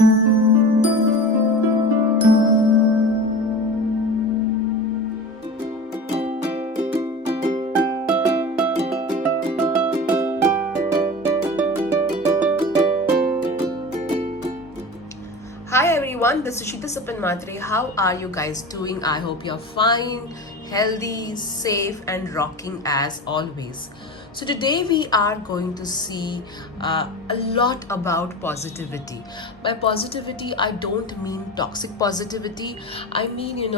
Hi everyone, this is Sheeta Sapan Matre. How are you guys doing? I hope you're fine, healthy, safe, and rocking as always. So, today we are going to see a lot about positivity. By positivity, I don't mean toxic positivity. I mean,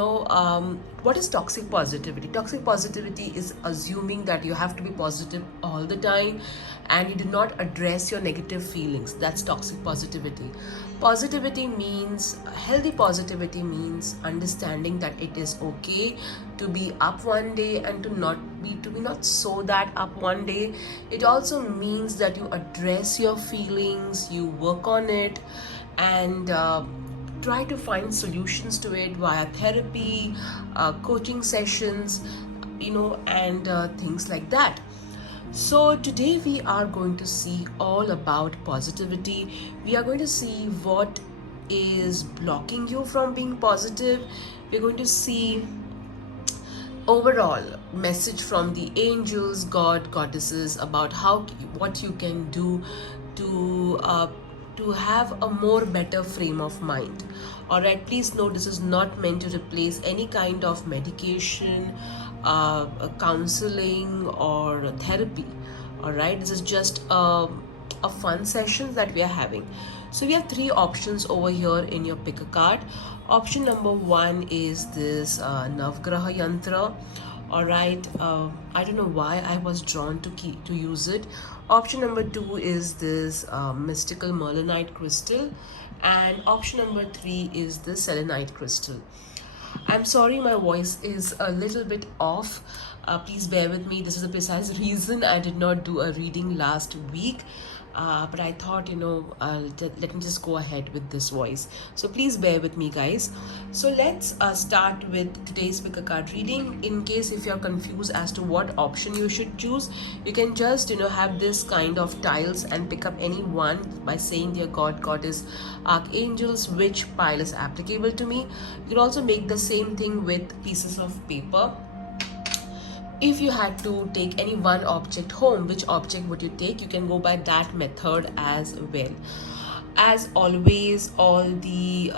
what is toxic positivity? Toxic positivity is assuming that you have to be positive all the time and you do not address your negative feelings. That's toxic positivity. Positivity means, healthy positivity means understanding that it is okay to be up one day and to be not so that up one day. It also means that you address your feelings, you work on it, and try to find solutions to it via therapy, coaching sessions, and things like that. So, today we are going to see all about positivity. We are going to see what is blocking you from being positive. We're going to see overall message from the angels, god, goddesses about how what you can do to uh, to have a more better frame of mind. Or at least know this is not meant to replace any kind of medication, counseling, or therapy. All right, this is just a fun session that we are having. So we have three options over here in your pick a card. Option number one is this Navgraha Yantra. All right, I don't know why I was drawn to use it. Option number two is this mystical Merlinite crystal, and option number three is the selenite crystal. I'm sorry, my voice is a little bit off. Please bear with me. This is the precise reason I did not do a reading last week. But I thought, let me just go ahead with this voice. So please bear with me, guys. So let's start with today's pick a card reading. In case if you're confused as to what option you should choose, you can just, have this kind of tiles and pick up any one by saying, dear God, Goddess, Archangels, which pile is applicable to me. You can also make the same thing with pieces of paper. If you had to take any one object home, which object would you take? You can go by that method as well. As always, all the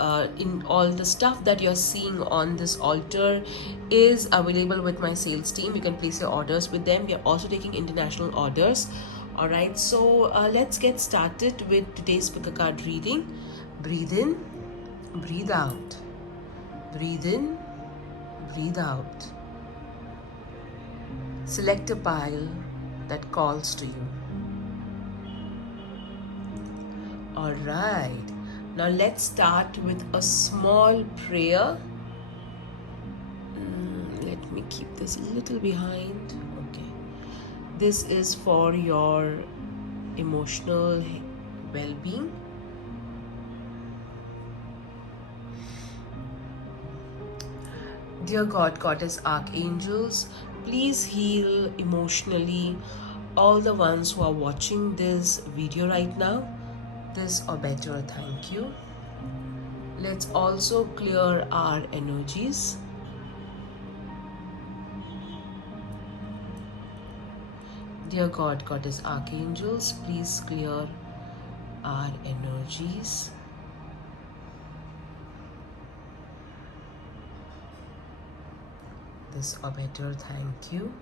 stuff that you're seeing on this altar is available with my sales team. You can place your orders with them. We are also taking international orders. All right, so let's get started with today's pick a card reading. Breathe in, breathe out. Breathe in, breathe out. Select a pile that calls to you. Alright, now let's start with a small prayer. Let me keep this a little behind. Okay. This is for your emotional well being. Dear God, Goddess, Archangels, please heal emotionally all the ones who are watching this video right now. This or better, thank you. Let's also clear our energies. Dear God, Goddess, Archangels, please clear our energies. This or better, thank you.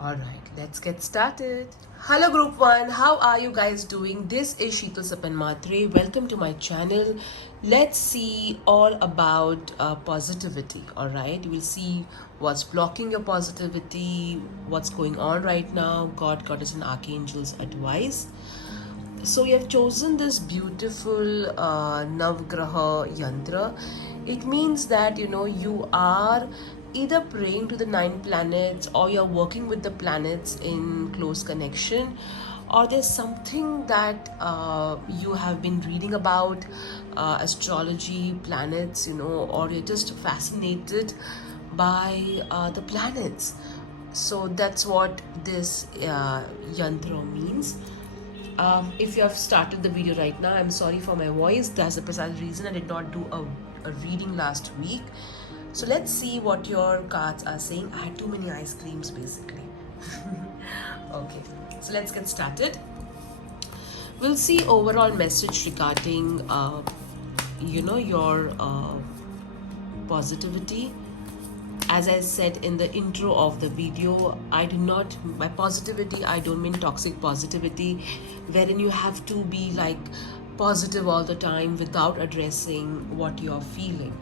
Alright, let's get started. Hello group 1, how are you guys doing? This is Sheetal Sapan Matre. Welcome to my channel. Let's see all about positivity. Alright, we'll see what's blocking your positivity, what's going on right now, God, Goddess and Archangels advice. So we have chosen this beautiful Navgraha Yantra. It means that you are either praying to the 9 planets, or you're working with the planets in close connection, or there's something that you have been reading about, astrology, planets, or you're just fascinated by the planets. So that's what this yantra means. If you have started the video right now, I'm sorry for my voice. That's the precise reason I did not do a reading last week. So let's see what your cards are saying. I had too many ice creams basically. Okay, so let's get started. We'll see overall message regarding your positivity. As I said in the intro of the video, by positivity, I don't mean toxic positivity, wherein you have to be like positive all the time without addressing what you're feeling.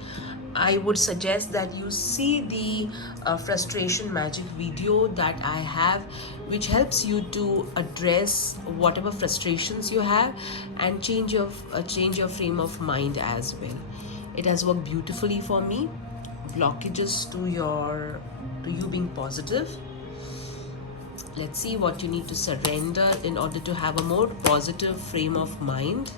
I would suggest that you see the frustration magic video that I have, which helps you to address whatever frustrations you have and change your frame of mind as well. It has worked beautifully for me. Blockages to you being positive. Let's see what you need to surrender in order to have a more positive frame of mind.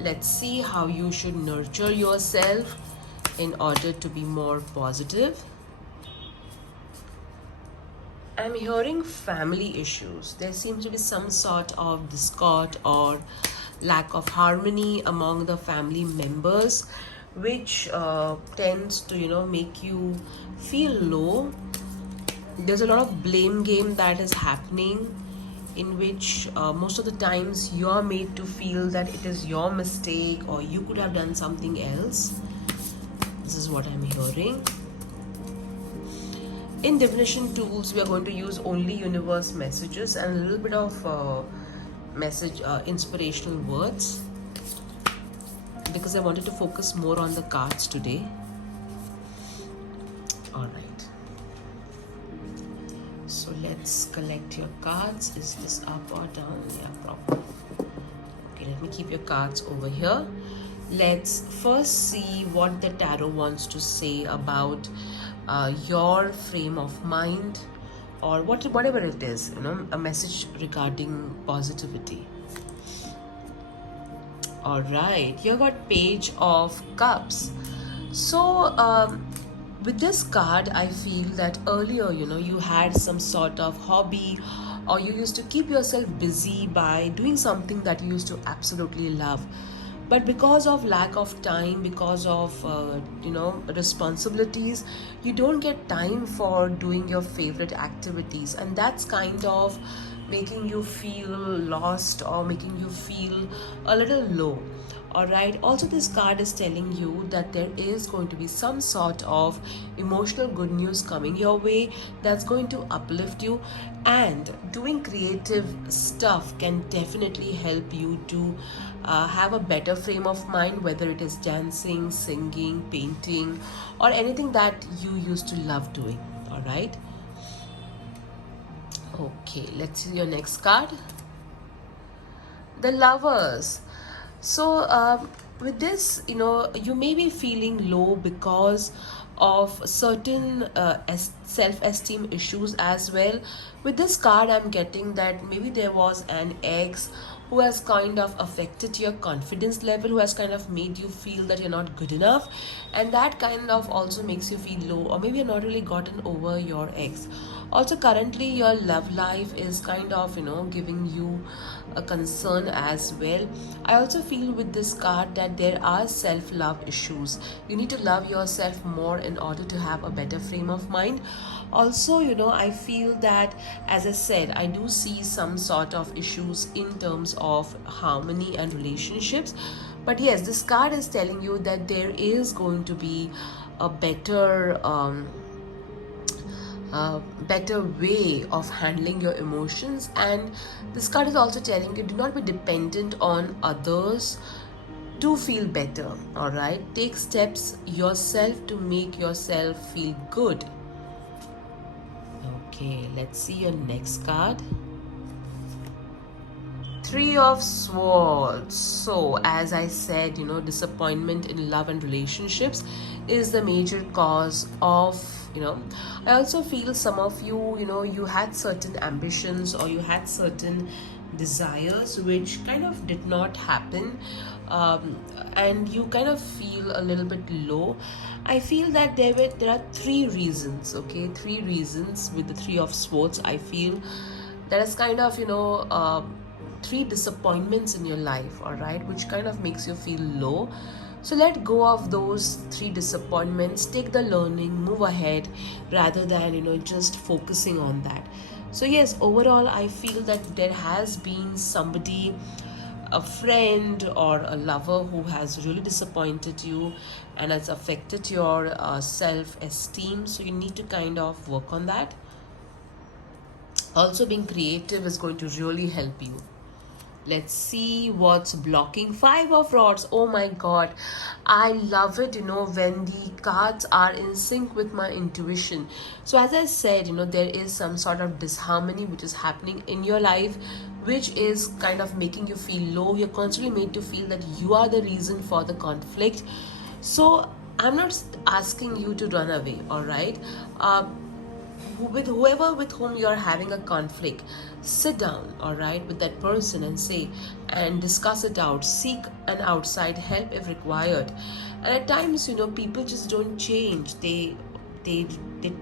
Let's see how you should nurture yourself in order to be more positive. I'm hearing family issues. There seems to be some sort of discord or lack of harmony among the family members, which tends to make you feel low. There's a lot of blame game that is happening, in which most of the times you're made to feel that it is your mistake or you could have done something else. This is what I'm hearing. In divination tools, we are going to use only universe messages and a little bit of inspirational words, because I wanted to focus more on the cards today. All right. So let's collect your cards. Is this up or down? Yeah, proper. Okay, let me keep your cards over here. Let's first see what the tarot wants to say about your frame of mind, or whatever it is, a message regarding positivity. All right, you got Page of Cups. So with this card, I feel that earlier, you had some sort of hobby, or you used to keep yourself busy by doing something that you used to absolutely love. But because of lack of time, because of responsibilities, you don't get time for doing your favorite activities, and that's kind of making you feel lost or making you feel a little low. All right, also this card is telling you that there is going to be some sort of emotional good news coming your way that's going to uplift you, and doing creative stuff can definitely help you to have a better frame of mind, whether it is dancing, singing, painting, or anything that you used to love doing. All right, okay, let's see your next card. The Lovers. So with this, you may be feeling low because of certain self-esteem issues as well. With this card, I'm getting that maybe there was an ex who has kind of affected your confidence level, who has kind of made you feel that you're not good enough, and that kind of also makes you feel low, or maybe you're not really gotten over your ex. Also, currently your love life is kind of giving you a concern as well. I also feel with this card that there are self-love issues. You need to love yourself more in order to have a better frame of mind. Also, I feel that, as I said, I do see some sort of issues in terms of harmony and relationships. But yes, this card is telling you that there is going to be a better better way of handling your emotions. And this card is also telling you, do not be dependent on others to feel better. All right, take steps yourself to make yourself feel good. Okay, let's see your next card. Three of Swords. So as I said, disappointment in love and relationships is the major cause of, I also feel some of you, you had certain ambitions or you had certain desires which kind of did not happen, and you kind of feel a little bit low. I feel that there are three reasons. Okay, three reasons with the Three of Swords. I feel there is kind of, three disappointments in your life, all right, which kind of makes you feel low. So let go of those three disappointments, take the learning, move ahead, rather than, just focusing on that. So yes, overall I feel that there has been somebody, a friend or a lover, who has really disappointed you and has affected your self-esteem. So you need to kind of work on that. Also, being creative is going to really help you. Let's see what's blocking. Five of rods. Oh my god, I love it, when the cards are in sync with my intuition. So as I said, there is some sort of disharmony which is happening in your life, which is kind of making you feel low. You're constantly made to feel that you are the reason for the conflict. So I'm not asking you to run away, all right? With whoever with whom you're having a conflict, sit down, all right, with that person and say and discuss it out. Seek an outside help if required. And at times, people just don't change. They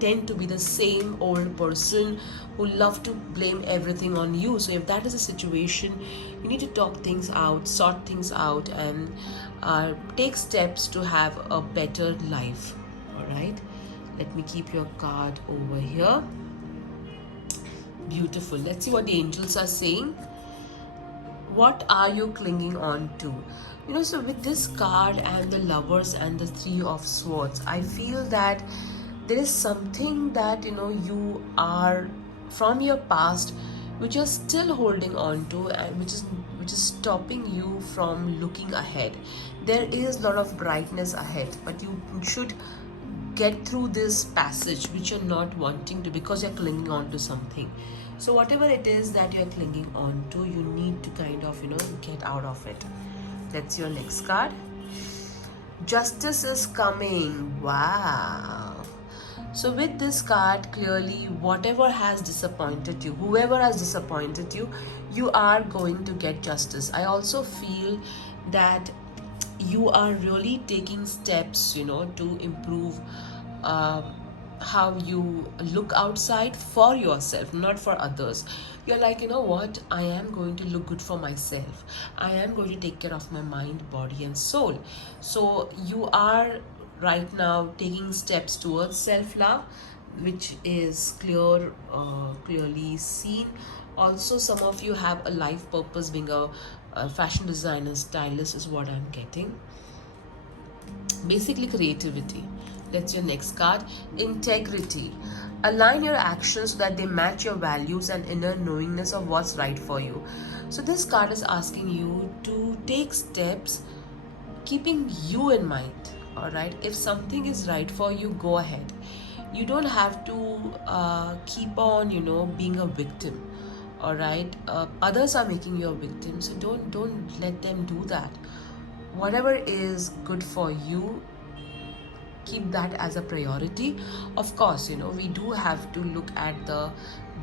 tend to be the same old person who love to blame everything on you. So if that is a situation, you need to talk things out, sort things out, and take steps to have a better life. All right, let me keep your card over here. Beautiful. Let's see what the angels are saying. What are you clinging on to? So with this card and the lovers and the three of swords, I feel that there is something that you are from your past which you're still holding on to, and which is stopping you from looking ahead. There is a lot of brightness ahead, but you should get through this passage which you're not wanting to, because you're clinging on to something. So whatever it is that you're clinging on to, you need to kind of get out of it. That's your next card. Justice is coming. Wow. So with this card, clearly whatever has disappointed you, whoever has disappointed you, you are going to get justice. I also feel that you are really taking steps, to improve how you look outside for yourself, not for others. You're like, what? I am going to look good for myself. I am going to take care of my mind, body, and soul. So you are right now taking steps towards self-love, which is clearly seen. Also, some of you have a life purpose, being a fashion designer, stylist is what I'm getting. Basically creativity. That's your next card. Integrity. Align your actions so that they match your values and inner knowingness of what's right for you. So this card is asking you to take steps keeping you in mind. All right, if something is right for you, go ahead. You don't have to keep on being a victim. All right, others are making you a victim, so don't let them do that. Whatever is good for you, keep that as a priority. Of course, we do have to look at the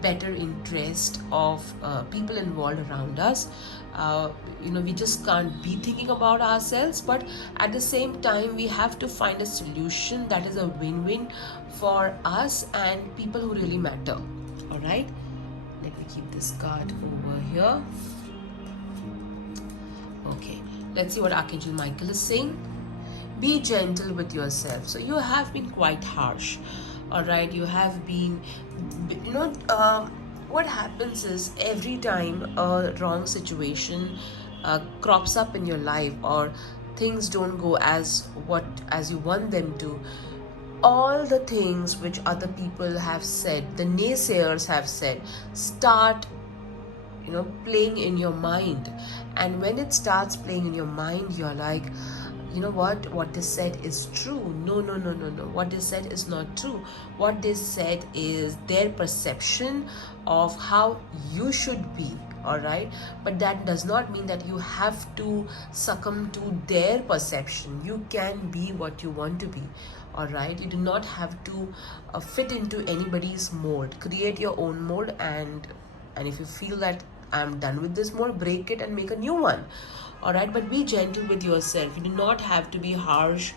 better interest of people involved around us. We just can't be thinking about ourselves, but at the same time we have to find a solution that is a win-win for us and people who really matter. All right, let me keep this card over here. Okay, let's see what Archangel Michael is saying. Be gentle with yourself. So you have been quite harsh. All right, you have been, what happens is every time a wrong situation crops up in your life, or things don't go as you want them to, all the things which other people have said, the naysayers have said, start playing in your mind. And when it starts playing in your mind, you're like, what they said is true. No, what they said is not true. What they said is their perception of how you should be. All right, but that does not mean that you have to succumb to their perception. You can be what you want to be. All right, you do not have to fit into anybody's mold. Create your own mold, and if you feel that I'm done with this mold, break it and make a new one. All right, but be gentle with yourself. You do not have to be harsh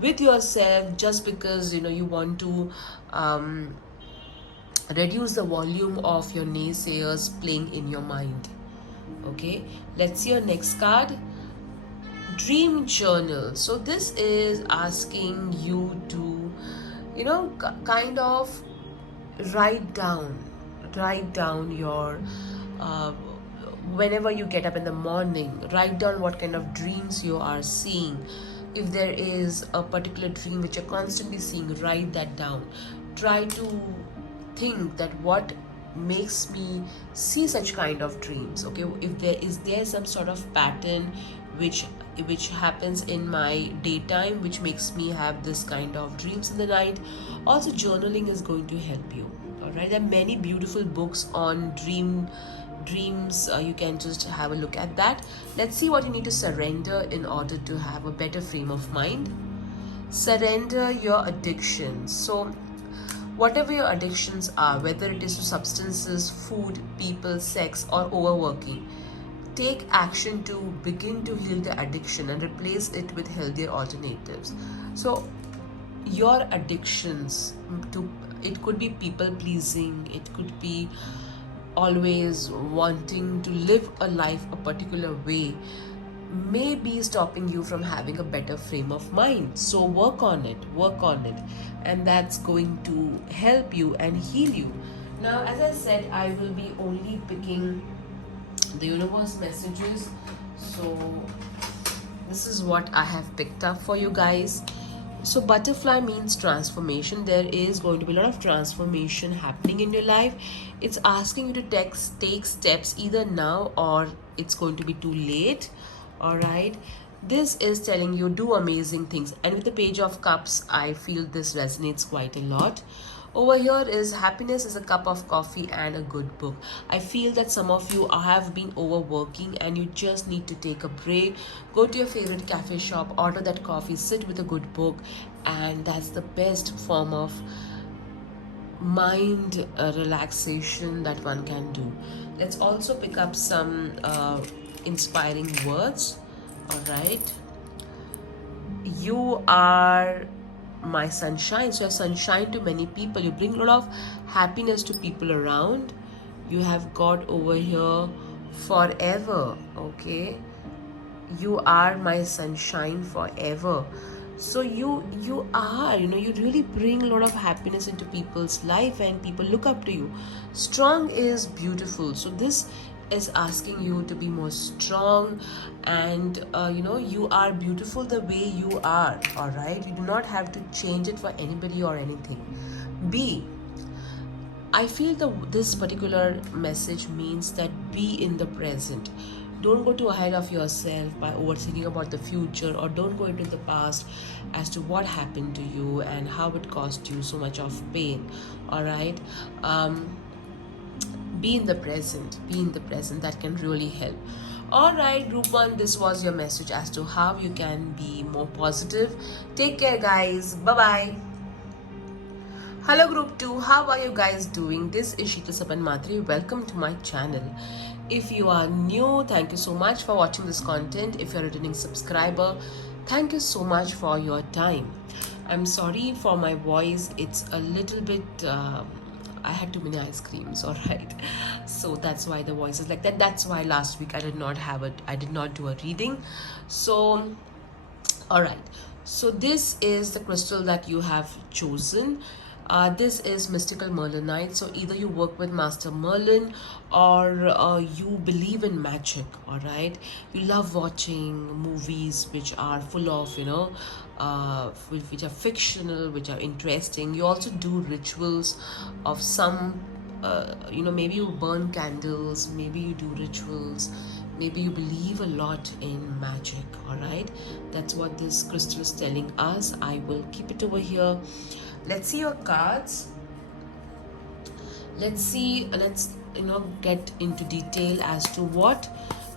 with yourself just because you want to reduce the volume of your naysayers playing in your mind. Okay, let's see your next card. Dream journal. So this is asking you to, kind of write down your uh, whenever you get up in the morning, write down what kind of dreams you are seeing. If there is a particular dream which you're constantly seeing, write that down. Try to think that what makes me see such kind of dreams. Okay, if there some sort of pattern which happens in my daytime which makes me have this kind of dreams in the night. Also, journaling is going to help you. All right, there are many beautiful books on dreams. You can just have a look at that. Let's see what you need to surrender in order to have a better frame of mind. Surrender your addictions. So whatever your addictions are, whether it is to substances, food, people, sex, or overworking, take action to begin to heal the addiction and replace it with healthier alternatives. So your addictions, it could be people pleasing, it could be always wanting to live a life a particular way, may be stopping you from having a better frame of mind. So work on it, and that's going to help you and heal you. Now, as I said, I will be only picking the universe messages. So this is what I have picked up for you guys. So butterfly means transformation. There is going to be a lot of transformation happening in your life. It's asking you to take steps either now or it's going to be too late. All right, this is telling you do amazing things. And with the page of cups, I feel this resonates quite a lot. Over here is happiness is a cup of coffee and a good book. I feel that some of you have been overworking and you just need to take a break. Go to your favorite cafe shop, order that coffee, sit with a good book, and that's the best form of mind relaxation that one can do. Let's also pick up some inspiring words. All right, you are my sunshine. So you're sunshine to many people. You bring a lot of happiness to people around. You have got over here forever. Okay, you are my sunshine forever. So you are, you really bring a lot of happiness into people's life and people look up to you. Strong is beautiful. So this is asking you to be more strong, and you are beautiful the way you are. All right, you do not have to change it for anybody or anything. B, I feel this particular message means that be in the present. Don't go too ahead of yourself by overthinking about the future, or don't go into the past as to what happened to you and how it caused you so much of pain. All right, be in the present. That can really help. All right, group 1, this was your message as to how you can be more positive. Take care, guys. Bye bye. Hello group 2, how are you guys doing? This is Sheetal Sapan Matri. Welcome to my channel. If you are new, thank you so much for watching this content. If you're a returning subscriber, thank you so much for your time. I'm sorry for my voice. It's a little bit I had too many ice creams, all right, so that's why the voice is like that. That's why last week I did not do a reading. So all right, so this is the crystal that you have chosen. This is Mystical Merlinite. So either you work with Master Merlin or you believe in magic. All right, you love watching movies which are full of which are fictional, which are interesting. You also do rituals of some maybe you burn candles, maybe you do rituals, maybe you believe a lot in magic. All right, that's what this crystal is telling us. I will keep it over here. Let's see your cards. Let's get into detail as to what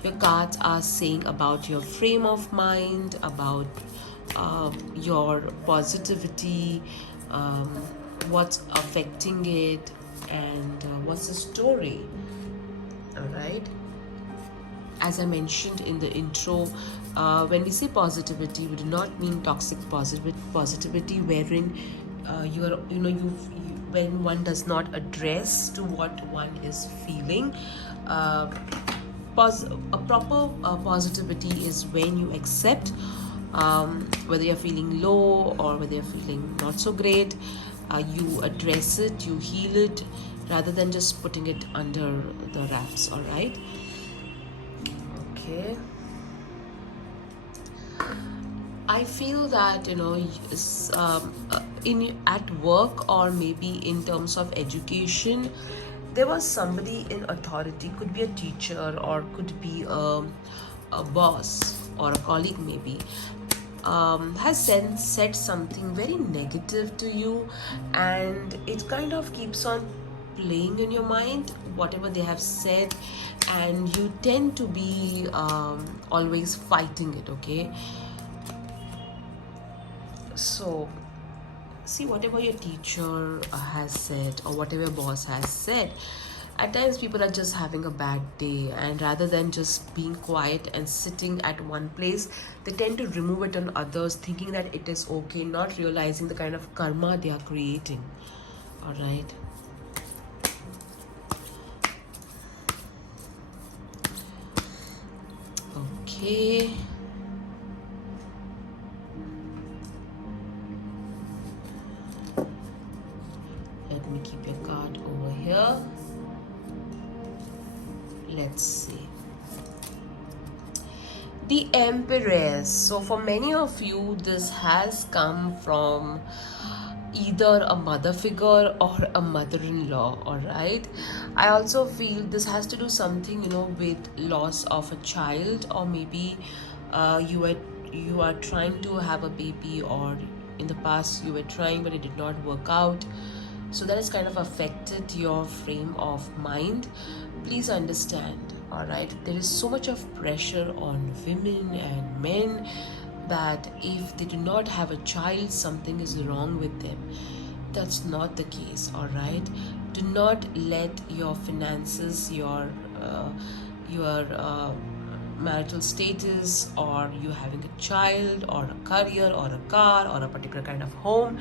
your cards are saying about your frame of mind, about your positivity, what's affecting it, and what's the story. All right, as I mentioned in the intro, when we say positivity, we do not mean toxic positivity wherein when one does not address to what one is feeling. uh, a proper positivity is when you accept, whether you're feeling low or whether you're feeling not so great. You address it, you heal it, rather than just putting it under the wraps. All right. Okay. I feel that, in at work, or maybe in terms of education, there was somebody in authority. Could be a teacher, or could be a boss or a colleague, maybe, has said something very negative to you, and it kind of keeps on playing in your mind, whatever they have said, and you tend to be always fighting it. Okay. So, see, whatever your teacher has said, or whatever your boss has said, at times people are just having a bad day, and rather than just being quiet and sitting at one place, they tend to remove it on others, thinking that it is okay, not realizing the kind of karma they are creating. All right. Okay. Let me keep your card over here. Let's see. The Empress. So for many of you, this has come from either a mother figure or a mother-in-law. All right. I also feel this has to do something, with loss of a child, or maybe you are trying to have a baby, or in the past you were trying but it did not work out. So that has kind of affected your frame of mind. Please understand, all right, there is so much of pressure on women and men that if they do not have a child, something is wrong with them. That's not the case. All right. Do not let your finances, your marital status, or you having a child, or a career, or a car, or a particular kind of home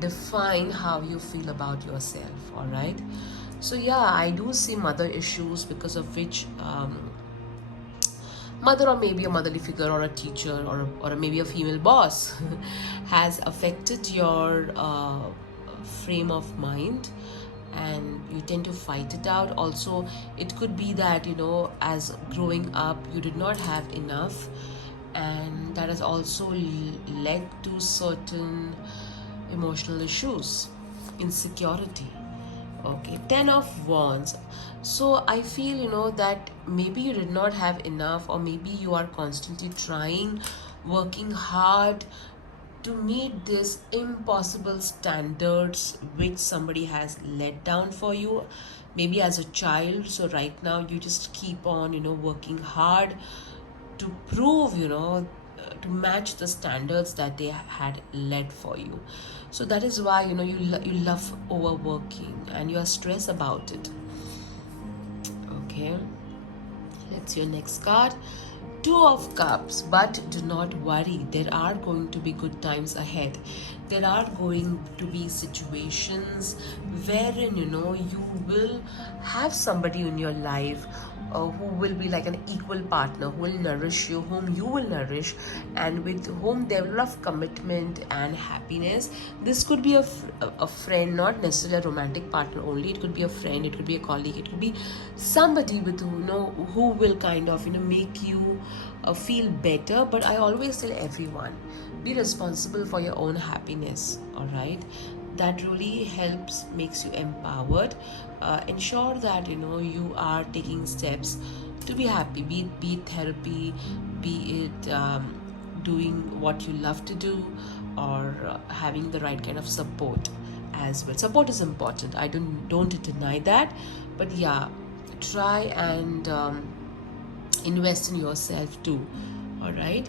define how you feel about yourself. All right. So yeah, I do see mother issues, because of which mother, or maybe a motherly figure, or a teacher, or maybe a female boss has affected your frame of mind, and you tend to fight it out. Also, it could be that, as growing up, you did not have enough, and that has also led to certain emotional issues, insecurity. Okay, 10 of wands. So I feel, that maybe you did not have enough, or maybe you are constantly trying, working hard to meet these impossible standards which somebody has let down for you, maybe as a child. So right now you just keep on, working hard to prove, to match the standards that they had led for you. So that is why, you love overworking, and you are stressed about it. Okay, let's see your next card. Two of Cups. But do not worry, there are going to be good times ahead. There are going to be situations wherein, you will have somebody in your life who will be like an equal partner, who will nourish you, whom you will nourish, and with whom there will be love, commitment, and happiness. This could be a friend, not necessarily a romantic partner only. It could be a friend, it could be a colleague, it could be somebody with who will kind of make you feel better. But I always tell everyone, be responsible for your own happiness. All right. That really helps, makes you empowered. Ensure that you are taking steps to be happy, be it therapy, be it doing what you love to do, or having the right kind of support as well. Support is important, I don't deny that, but yeah, try and invest in yourself too. All right.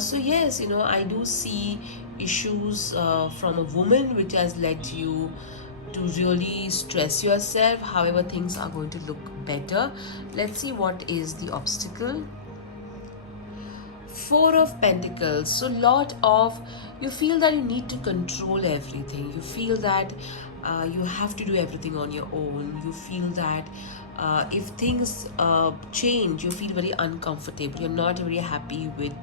So yes, I do see issues from a woman which has led you to really stress yourself. However, things are going to look better. Let's see what is the obstacle. Four of Pentacles. So lot of, you feel that you need to control everything. You feel that You have to do everything on your own. You feel that if things change, you feel very uncomfortable. You're not very happy with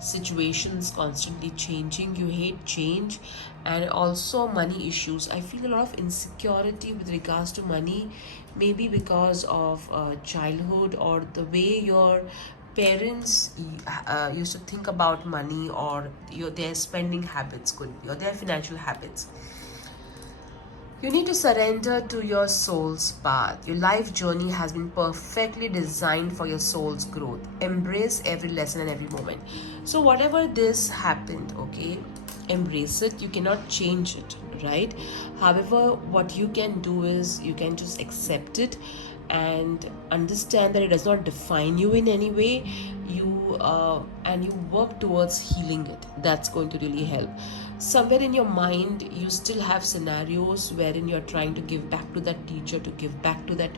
situations constantly changing. You hate change. And also money issues. I feel a lot of insecurity with regards to money, maybe because of childhood or the way your parents used to think about money, or their spending habits could be, or their financial habits. You need to surrender to your soul's path. Your life journey has been perfectly designed for your soul's growth. Embrace every lesson and every moment. So, whatever this happened, okay, embrace it. You cannot change it, right? However, what you can do is you can just accept it and understand that it does not define you in any way. And you work towards healing it. That's going to really help. Somewhere in your mind you still have scenarios wherein you're trying to give back to that teacher, to give back to that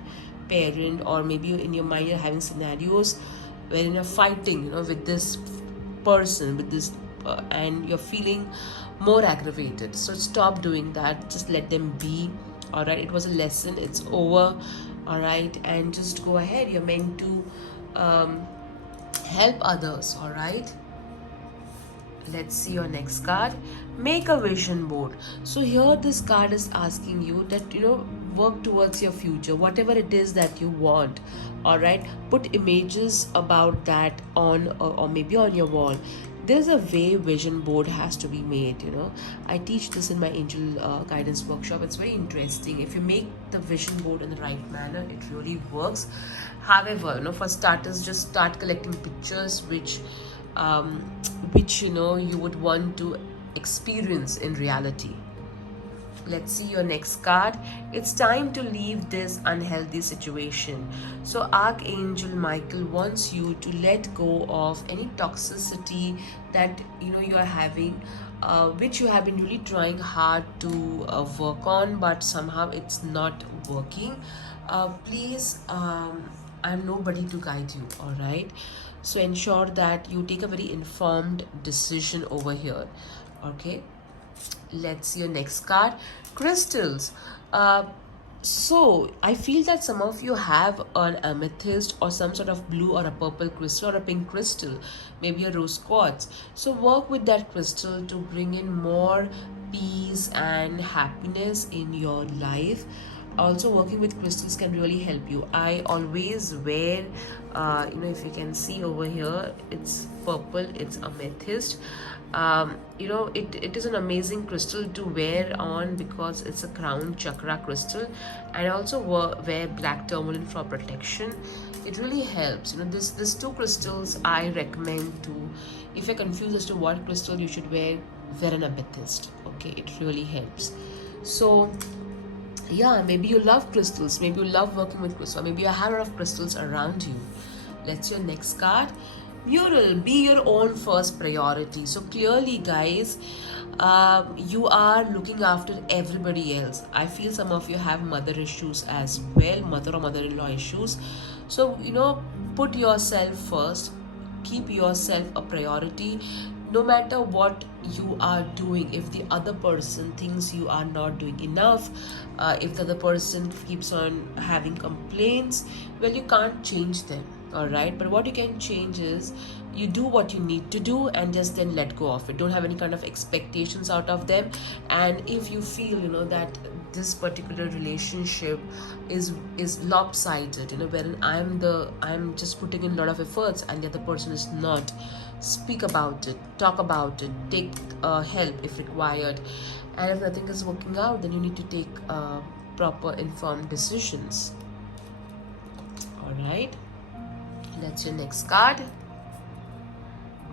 parent, or maybe in your mind you're having scenarios wherein you're fighting, with this person, with this and you're feeling more aggravated. So stop doing that. Just let them be. All right, it was a lesson, it's over. All right, and just go ahead. You're meant to help others. All right, let's see your next card. Make a vision board. So here this card is asking you that work towards your future, whatever it is that you want. All right, put images about that on, or maybe on your wall. There's a way vision board has to be made. I teach this in my angel guidance workshop. It's very interesting. If you make the vision board in the right manner, it really works. However, for starters, just start collecting pictures which you would want to experience in reality. Let's see your next card. It's time to leave this unhealthy situation. So Archangel Michael wants you to let go of any toxicity that you are having, which you have been really trying hard to work on, but somehow it's not working. Please, I'm nobody to guide you. All right, so ensure that you take a very informed decision over here. Okay, let's see your next card. Crystals. So I feel that some of you have an amethyst or some sort of blue or a purple crystal or a pink crystal, maybe a rose quartz. So work with that crystal to bring in more peace and happiness in your life. Also, working with crystals can really help you. I always wear, if you can see over here, it's purple, it's amethyst. It is an amazing crystal to wear on because it's a crown chakra crystal. And I also wear black tourmaline for protection. It really helps. This two crystals I recommend to. If you're confused as to what crystal you should wear an amethyst. Okay, it really helps. So yeah, maybe you love crystals, maybe you love working with crystals, maybe you have a lot of crystals around you. Let's your next card. Mural, be your own first priority. So clearly, guys, you are looking after everybody else. I feel some of you have mother issues as well, mother or mother-in-law issues. So put yourself first, keep yourself a priority. No matter what you are doing, if the other person thinks you are not doing enough, if the other person keeps on having complaints, well, you can't change them. All right, but what you can change is you do what you need to do and just then let go of it. Don't have any kind of expectations out of them. And if you feel that this particular relationship is lopsided, wherein I'm just putting in a lot of efforts and the other person is not, speak about it, talk about it, take help if required. And if nothing is working out, then you need to take proper informed decisions. All right, that's your next card.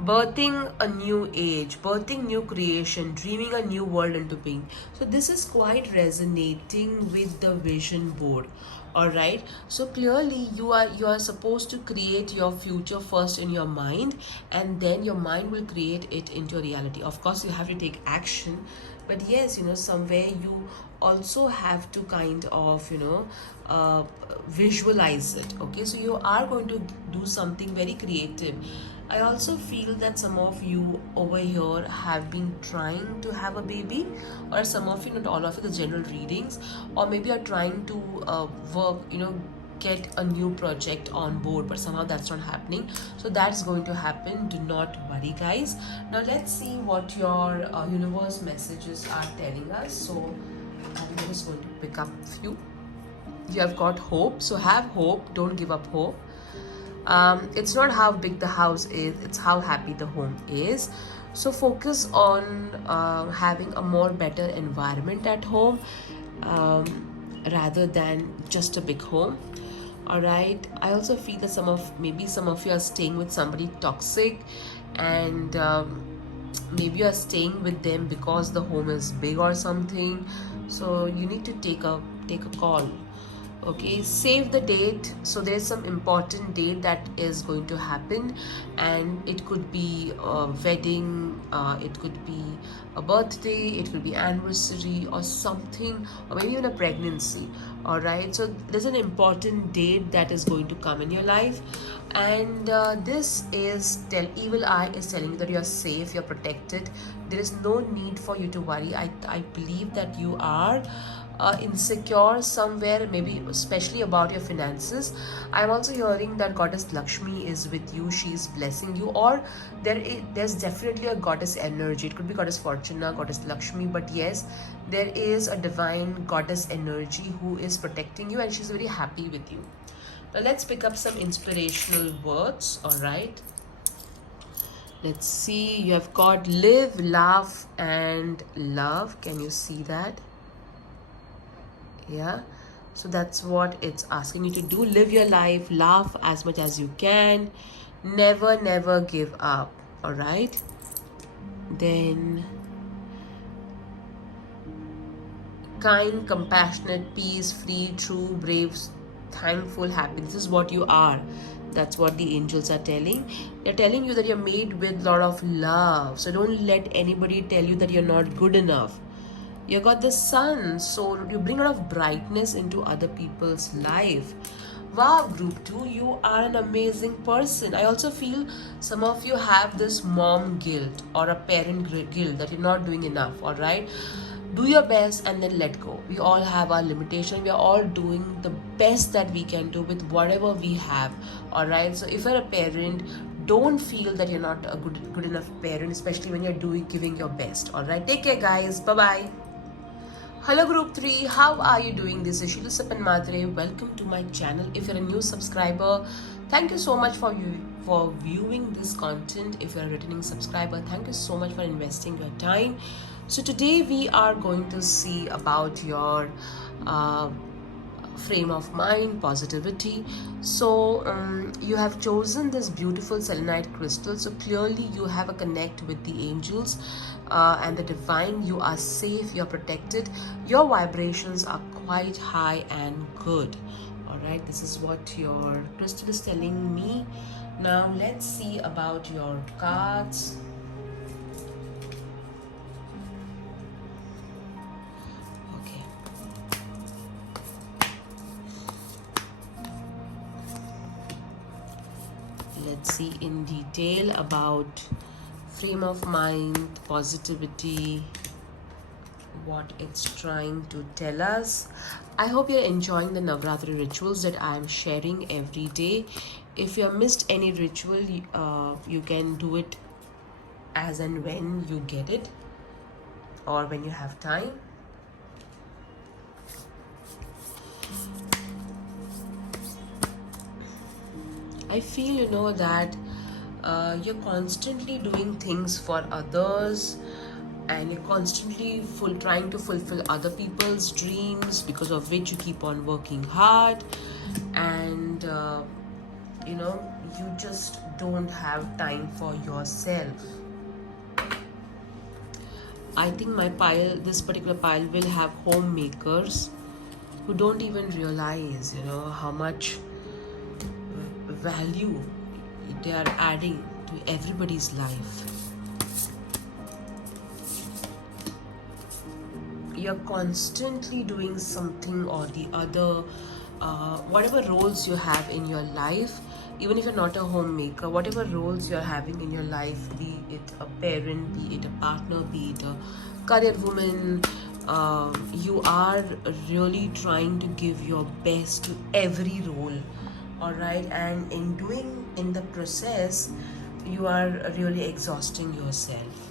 Birthing a new age, birthing new creation, dreaming a new world into being. So this is quite resonating with the vision board. All right, so clearly you are supposed to create your future first in your mind, and then your mind will create it into reality. Of course, you have to take action, but yes, somewhere you also have to kind of visualize it. Okay, so you are going to do something very creative. I also feel that some of you over here have been trying to have a baby, or some of you, not all of you, the general readings, or maybe are trying to work, get a new project on board, but somehow that's not happening. So that's going to happen. Do not worry, guys. Now let's see what your universe messages are telling us. So I'm just going to pick up few. You have got hope, so have hope. Don't give up hope. It's not how big the house is, it's how happy the home is. So focus on having a more better environment at home, rather than just a big home. All right, I also feel that some of you are staying with somebody toxic, and maybe you are staying with them because the home is big or something. So you need to take a call. Okay, save the date. So there's some important date that is going to happen, and it could be a wedding, it could be a birthday, it could be anniversary or something, or maybe even a pregnancy. All right, so there's an important date that is going to come in your life, and this is evil eye is telling you that you're safe, you're protected. There is no need for you to worry. I believe that you are insecure somewhere, maybe especially about your finances. I'm also hearing that goddess Lakshmi is with you, she's blessing you, or there's definitely a goddess energy. It could be goddess Fortuna, goddess Lakshmi, but yes, there is a divine goddess energy who is protecting you, and she's very happy with you. Now let's pick up some inspirational words. All right, let's see. You have got live, laugh, and love. Can you see that? Yeah, so that's what it's asking you to do. Live your life, laugh as much as you can, never give up. All right, then kind, compassionate, peace, free, true, brave, thankful, happy. This is what you are. That's what the angels are telling. They're telling you that you're made with a lot of love, so don't let anybody tell you that you're not good enough. You got the sun, so you bring a lot of brightness into other people's life. Wow, group 2, you are an amazing person. I also feel some of you have this mom guilt or a parent guilt that you're not doing enough. All right, do your best and then let go. We all have our limitation. We are all doing the best that we can do with whatever we have. All right, so if you're a parent, don't feel that you're not a good enough parent, especially when you're giving your best. All right, take care, guys. Bye bye. Hello group 3, how are you doing? This is Sheila Sapan Matre. Welcome to my channel. If you're a new subscriber, thank you so much for viewing this content. If you're a returning subscriber, thank you so much for investing your time. So today we are going to see about your frame of mind, positivity. So you have chosen this beautiful selenite crystal, so clearly you have a connect with the angels and the divine. You are safe, you're protected, your vibrations are quite high and good. All right, this is what your crystal is telling me. Now let's see about your cards. Let's see in detail about frame of mind, positivity, what it's trying to tell us. I hope you're enjoying the Navratri rituals that I'm sharing every day. If you have missed any ritual, you can do it as and when you get it or when you have time. I feel, that you're constantly doing things for others, and you're constantly trying to fulfill other people's dreams, because of which you keep on working hard, and you just don't have time for yourself. I think this particular pile will have homemakers. who don't even realize, how much value they are adding to everybody's life. You're constantly doing something or the other, whatever roles you have in your life. Even if you're not a homemaker, whatever roles you're having in your life, be it a parent, be it a partner, be it a career woman, you are really trying to give your best to every role. All right, and in the process, you are really exhausting yourself.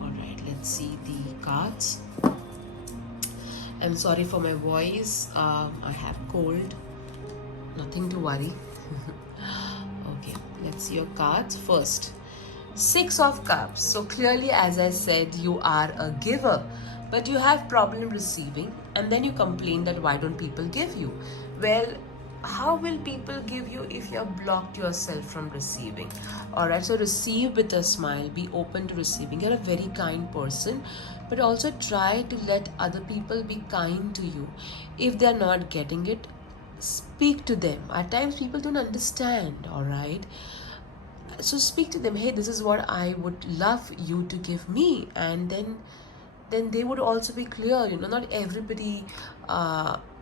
All right, let's see the cards. I'm sorry for my voice. I have cold. Nothing to worry. Okay, let's see your cards first. Six of Cups. So clearly, as I said, you are a giver, but you have problem receiving, and then you complain that why don't people give you? Well, how will people give you if you have blocked yourself from receiving? All right, so receive with a smile, be open to receiving. You're a very kind person, but also try to let other people be kind to you. If they're not getting it, speak to them. At times people don't understand. All right, so speak to them. Hey, this is what I would love you to give me, and then they would also be clear. Not everybody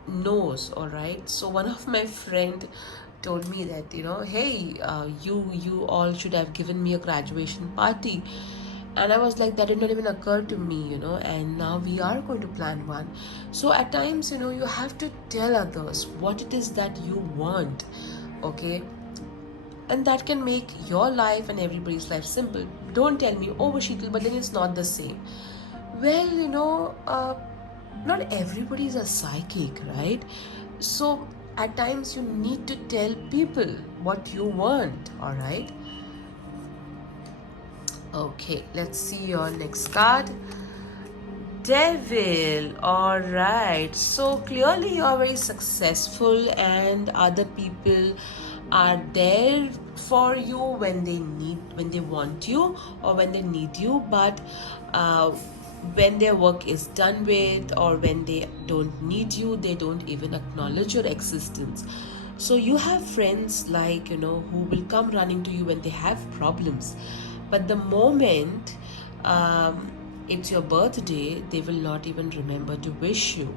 knows. All right, so one of my friend told me that, hey, you all should have given me a graduation party. And I was like, that did not even occur to me, and now we are going to plan one. So at times, you have to tell others what it is that you want. Okay, and that can make your life and everybody's life simple. Don't tell me, oh Sheetal, but then it's not the same. Well, not everybody is a psychic, right? So at times you need to tell people what you want. All right, okay, let's see your next card. Devil. All right, so clearly you are very successful and other people are there for you when they want you or when they need you, but when their work is done with or when they don't need you, they don't even acknowledge your existence. So you have friends like, who will come running to you when they have problems, but the moment it's your birthday, they will not even remember to wish you.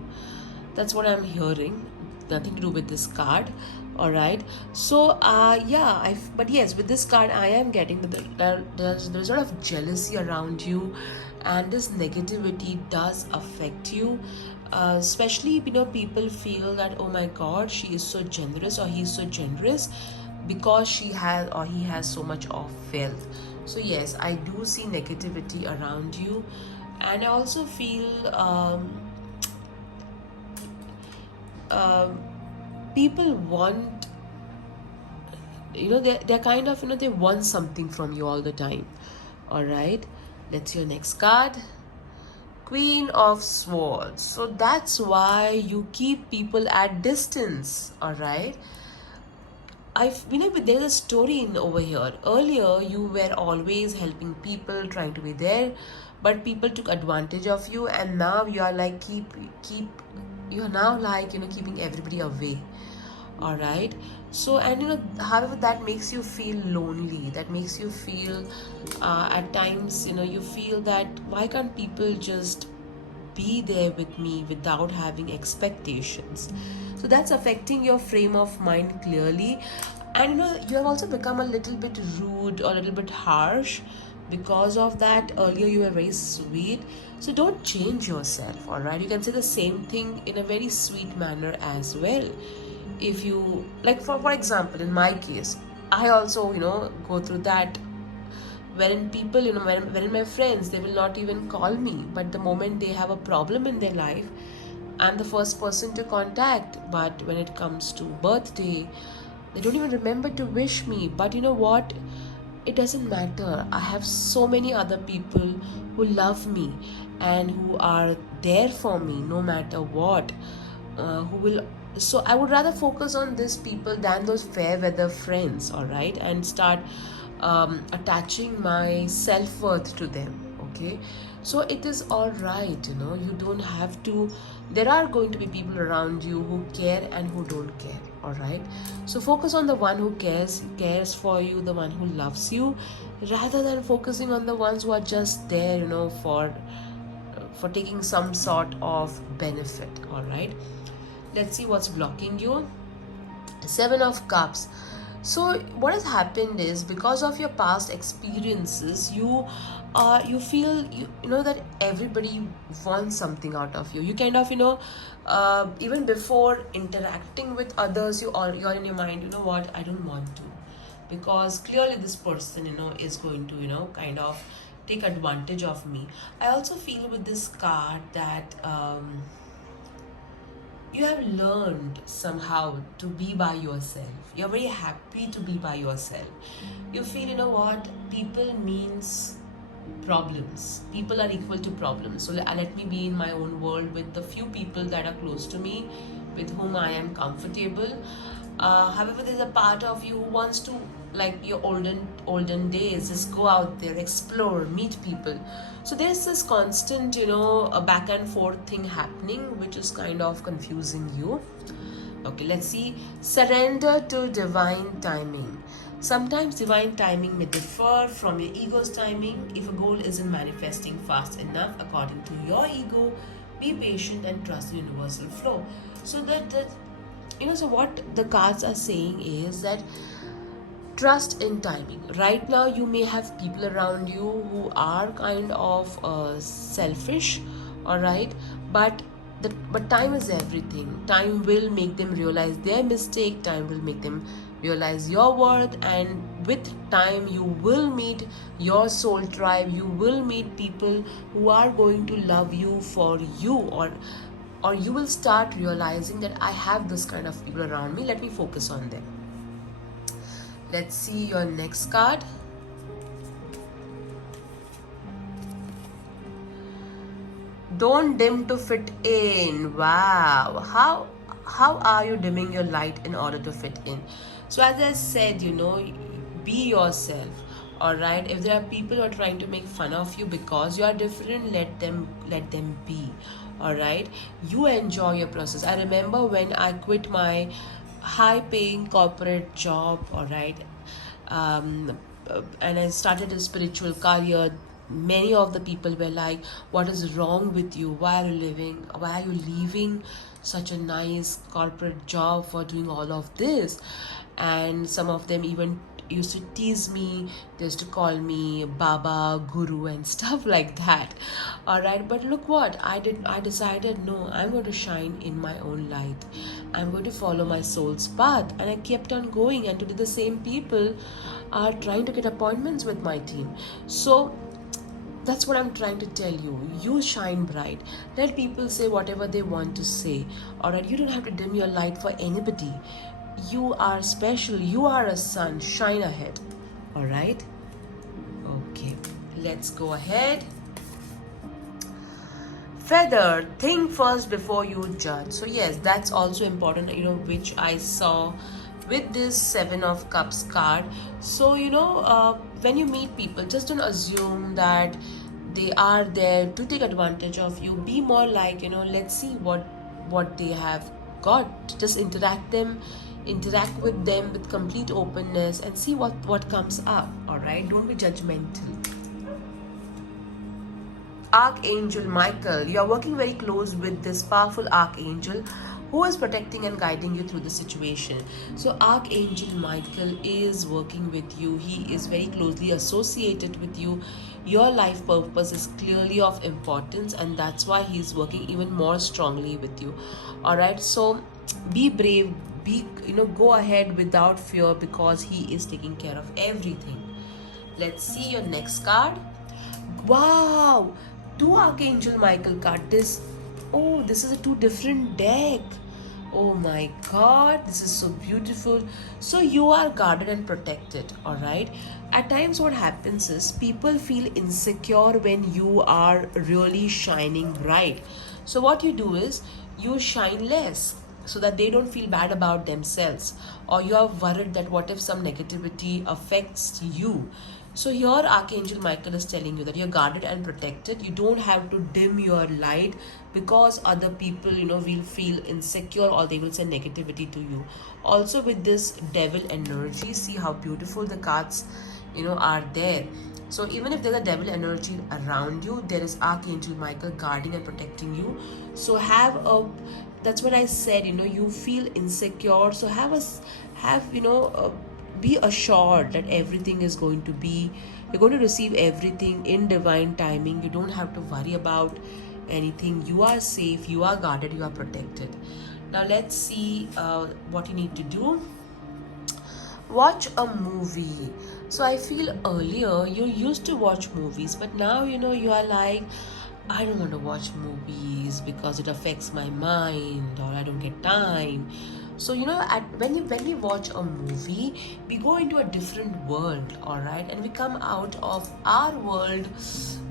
That's what I'm hearing. Nothing to do with this card. All right, so but yes, with this card I am getting that there's a lot of jealousy around you, and this negativity does affect you. Especially, people feel that, oh my god, she is so generous or he's so generous because she has or he has so much of wealth. So yes, I do see negativity around you, and I also feel people want, they're kind of, they want something from you all the time. All right, let's see your next card. Queen of Swords. So that's why you keep people at distance. All right, there's a story in over here. Earlier, you were always helping people, trying to be there, but people took advantage of you, and now you are like you're now like, keeping everybody away. All right, so, and however, that makes you feel lonely. That makes you feel at times, you feel that why can't people just be there with me without having expectations? So that's affecting your frame of mind clearly, and you have also become a little bit rude or a little bit harsh because of that. Earlier you were very sweet, so don't change yourself. All right, you can say the same thing in a very sweet manner as well. If you like, for example, in my case, I also go through that, wherein people, wherein my friends, they will not even call me, but the moment they have a problem in their life, I'm the first person to contact. But when it comes to birthday, they don't even remember to wish me. But you know what, it doesn't matter. I have so many other people who love me and who are there for me no matter what, who will. So I would rather focus on these people than those fair weather friends. All right, and start attaching my self-worth to them. Okay, so it is all right. You don't have to there are going to be people around you who care and who don't care. All right, so focus on the one who cares for you, the one who loves you, rather than focusing on the ones who are just there, for taking some sort of benefit. All right, let's see what's blocking you. Seven of Cups. So what has happened is, because of your past experiences, you feel, you know that everybody wants something out of you. You kind of, even before interacting with others, you're in your mind, you know what, I don't want to, because clearly this person, is going to, kind of take advantage of me. I also feel with this card that you have learned somehow to be by yourself. You're very happy to be by yourself. You feel, you know what, people means problems. People are equal to problems. So let me be in my own world with the few people that are close to me, with whom I am comfortable. However, there's a part of you who wants to, like your olden days, just go out there, explore, meet people. So there's this constant, a back and forth thing happening, which is kind of confusing you. Okay, let's see. Surrender to divine timing. Sometimes divine timing may differ from your ego's timing. If a goal isn't manifesting fast enough according to your ego, be patient and trust the universal flow. So so what the cards are saying is that trust in timing. Right now, you may have people around you who are kind of selfish, all right, but time is everything. Time will make them realize their mistake. Time will make them realize your worth, and with time, you will meet your soul tribe. You will meet people who are going to love you for you, or you will start realizing that I have this kind of people around me. Let me focus on them. Let's see your next card. Don't dim to fit in. Wow. How are you dimming your light in order to fit in? So as I said, be yourself. All right. If there are people who are trying to make fun of you because you are different, let them be. All right. You enjoy your process. I remember when I quit my high paying corporate job, all right, and I started a spiritual career. Many of the people were like, what is wrong with you? Why are you leaving such a nice corporate job for doing all of this? And some of them even used to tease me. They used to call me Baba, Guru, and stuff like that. All right, but look what I did. I decided, no, I'm going to shine in my own light. I'm going to follow my soul's path, and I kept on going. And today, the same people are trying to get appointments with my team. So that's what I'm trying to tell you. You shine bright. Let people say whatever they want to say. All right, you don't have to dim your light for anybody. You are special. You are a sun. Shine ahead. All right. Okay, let's go ahead. Feather, think first before you judge. So yes, that's also important, which I saw with this Seven of Cups card. So when you meet people, just don't assume that they are there to take advantage of you. Be more like, let's see what they have got. Just interact with them with complete openness and see what comes up. All right, don't be judgmental. Archangel Michael, you are working very close with this powerful archangel who is protecting and guiding you through the situation. So Archangel Michael is working with you. He is very closely associated with you. Your life purpose is clearly of importance, and that's why he's working even more strongly with you. All right, so be brave, go ahead without fear, because he is taking care of everything. Let's see your next card. Wow, two Archangel Michael card. This is a two different deck. Oh my god, this is so beautiful. So you are guarded and protected. All right, at times what happens is people feel insecure when you are really shining bright. So what you do is you shine less. so that they don't feel bad about themselves, or you are worried that what if some negativity affects you. So here Archangel Michael is telling you that you're guarded and protected. You don't have to dim your light because other people, will feel insecure or they will say negativity to you. Also with this devil energy, see how beautiful the cards, are there. So even if there's a devil energy around you, there is Archangel Michael guarding and protecting you. So that's what I said, you feel insecure. So be assured that everything is going to be, you're going to receive everything in divine timing. You don't have to worry about anything. You are safe, you are guarded, you are protected. Now let's see what you need to do. Watch a movie. So I feel earlier you used to watch movies, but now you are like, I don't want to watch movies because it affects my mind, or I don't get time. So when we watch a movie, we go into a different world, all right, and we come out of our world,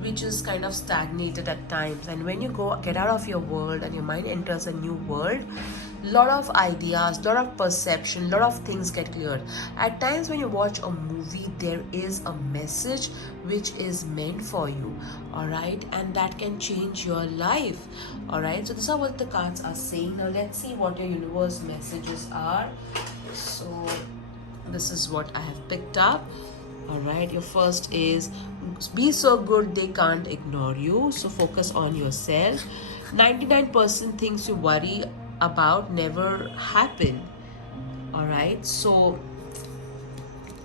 which is kind of stagnated at times. And when you get out of your world and your mind enters a new world, lot of ideas, lot of perception, lot of things get cleared. At times when you watch a movie, there is a message which is meant for you, all right, and that can change your life, all right. So this is what the cards are saying. Now let's see what your universe messages are. So this is what I have picked up. All right, your first is be so good they can't ignore you. So focus on yourself. 99% things you worry about never happen. All right, so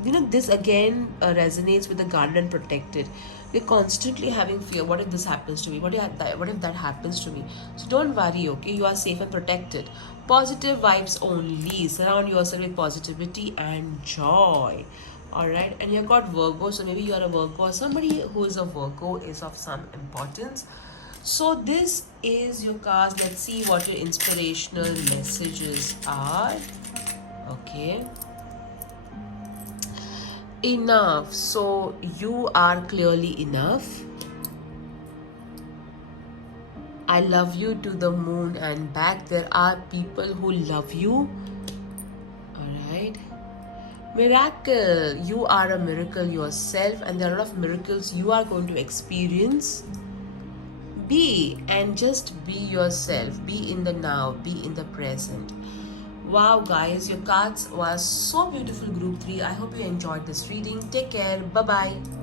this again resonates with the guarded and protected. We're constantly having fear. What if this happens to me? What if that happens to me? So don't worry, okay? You are safe and protected. Positive vibes only. Surround yourself with positivity and joy. All right, and you've got Virgo, so maybe you are a Virgo, or somebody who is a Virgo is of some importance. So this is your cards. Let's see what your inspirational messages are. Okay. Enough. So you are clearly enough. I love you to the moon and back. There are people who love you. All right. Miracle. You are a miracle yourself, and there are a lot of miracles you are going to experience. Be and just be yourself. Be in the now. Be in the present. Wow, guys, your cards was so beautiful, group 3. I hope you enjoyed this reading. Take care. Bye bye.